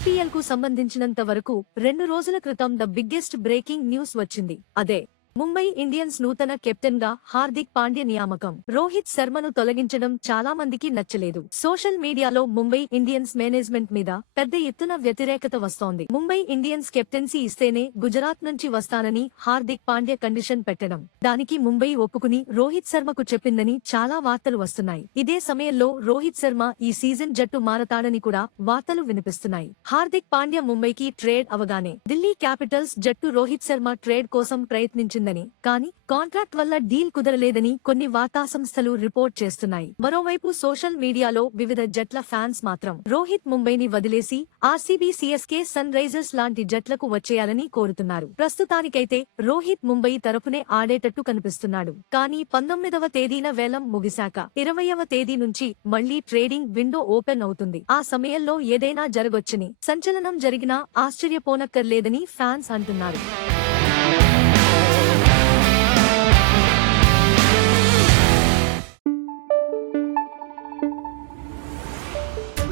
కు సంబంధించినంత వరకు రెండు రోజుల క్రితం ద బిగ్గెస్ట్ బ్రేకింగ్ న్యూస్ వచ్చింది. అదే ముంబై ఇండియన్స్ నూతన కెప్టెన్గా హార్దిక్ పాండ్య నియామకం. రోహిత్ శర్మను తొలగించడం చాలా మందికి నచ్చలేదు. సోషల్ మీడియాలో ముంబై ఇండియన్స్ మేనేజ్మెంట్ మీద పెద్ద ఎత్తున వ్యతిరేకత వస్తోంది. ముంబై ఇండియన్స్ కెప్టెన్సీ ఇస్తేనే గుజరాత్ నుంచి వస్తానని హార్దిక్ పాండ్య కండిషన్ పెట్టడం. దానికి ముంబై ఒప్పుకుని రోహిత్ శర్మకు చెప్పిందని చాలా వార్తలు వస్తున్నాయి. ఇదే సమయంలో రోహిత్ శర్మ ఈ సీజన్ జట్టు మారతాడని కూడా వార్తలు వినిపిస్తున్నాయి. హార్దిక్ పాండ్య ముంబైకి ట్రేడ్ అవగానే ఢిల్లీ క్యాపిటల్స్ జట్టు రోహిత్ శర్మ ట్రేడ్ కోసం వచ్చిందని కానీ కాంట్రాక్ట్ వల్ల డీల్ కుదరలేదని కొన్ని వార్తా సంస్థలు రిపోర్ట్ చేస్తున్నాయి. మరోవైపు సోషల్ మీడియాలో వివిధ జట్ల ఫ్యాన్స్ మాత్రం రోహిత్ ముంబైని వదిలేసి ఆర్సీబీ సిఎస్కే సన్ రైజర్స్ లాంటి జట్లకు వచ్చేయాలని కోరుతున్నారు. ప్రస్తుతానికైతే రోహిత్ ముంబై తరపునే ఆడేటట్టు కనిపిస్తున్నాడు. కానీ పంతొమ్మిదవ తేదీన వేలం ముగిశాక ఇరవయవ తేదీ నుంచి మళ్ళీ ట్రేడింగ్ విండో ఓపెన్ అవుతుంది. ఆ సమయంలో ఏదైనా జరగొచ్చని సంచలనం జరిగినా ఆశ్చర్యపోనక్కర్లేదని ఫ్యాన్స్ అంటున్నారు.